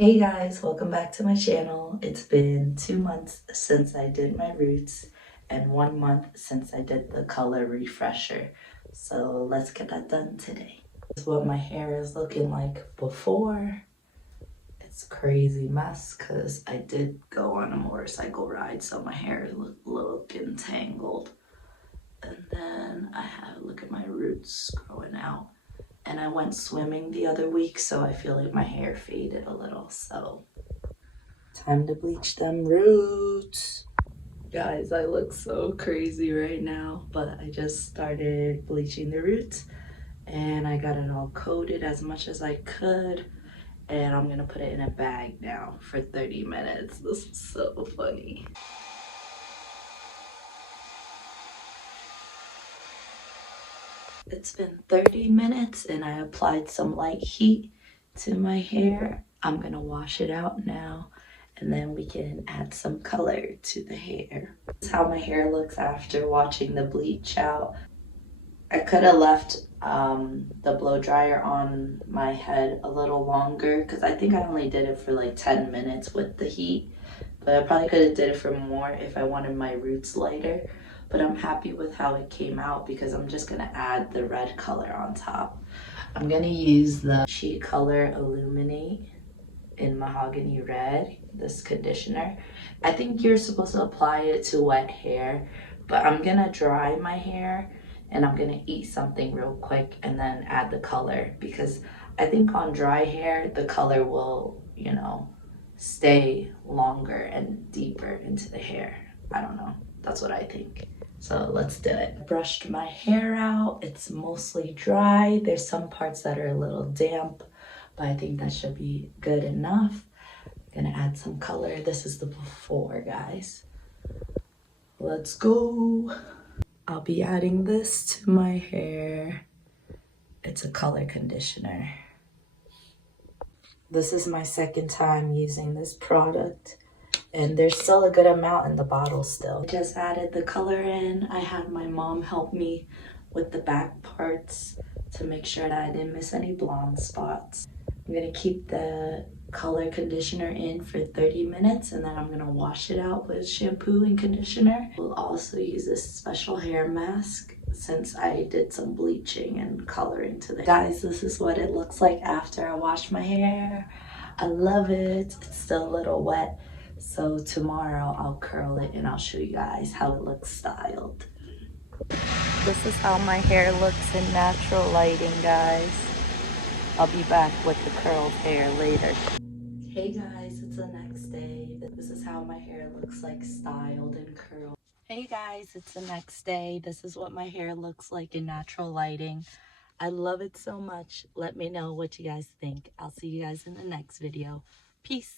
Hey guys, welcome back to my channel. It's been 2 months since I did my roots and 1 month since I did the color refresher. So let's get that done today. This is what my hair is looking like before. It's a crazy mess because I did go on a motorcycle ride, so my hair is looking tangled. And then I have, look at my roots growing out. And I went swimming the other week, so I feel like my hair faded a little, so time to bleach them roots. Guys, I look so crazy right now, but I just started bleaching the roots and I got it all coated as much as I could, and I'm gonna put it in a bag now for 30 minutes. This is so funny. It's been 30 minutes and I applied some light heat to my hair. I'm gonna wash it out now and then we can add some color to the hair. This is how my hair looks after washing the bleach out. I could have left the blow dryer on my head a little longer because I think I only did it for like 10 minutes with the heat, but I probably could have did it for more if I wanted my roots lighter. But I'm happy with how it came out because I'm just gonna add the red color on top. I'm gonna use the Sheet Color Illuminate in Mahogany Red, this conditioner. I think you're supposed to apply it to wet hair, but I'm gonna dry my hair and I'm gonna eat something real quick and then add the color, because I think on dry hair, the color will, you know, stay longer and deeper into the hair. I don't know, that's what I think. So let's do it. I brushed my hair out. It's mostly dry. There's some parts that are a little damp, but I think that should be good enough. I'm gonna add some color. This is the before, guys. Let's go. I'll be adding this to my hair. It's a color conditioner. This is my second time using this product, and there's still a good amount in the bottle still. I just added the color in. I had my mom help me with the back parts to make sure that I didn't miss any blonde spots. I'm gonna keep the color conditioner in for 30 minutes and then I'm gonna wash it out with shampoo and conditioner. We'll also use this special hair mask since I did some bleaching and coloring to the guys. This is what it looks like after I wash my hair. I love it. It's still a little wet, so tomorrow I'll curl it and I'll show you guys how it looks styled. This is how my hair looks in natural lighting, guys. I'll be back with the curled hair later. Hey guys, it's the next day. This is how my hair looks like styled and curled. Hey guys, it's the next day. This is what my hair looks like in natural lighting. I love it so much. Let me know what you guys think. I'll see you guys in the next video. Peace.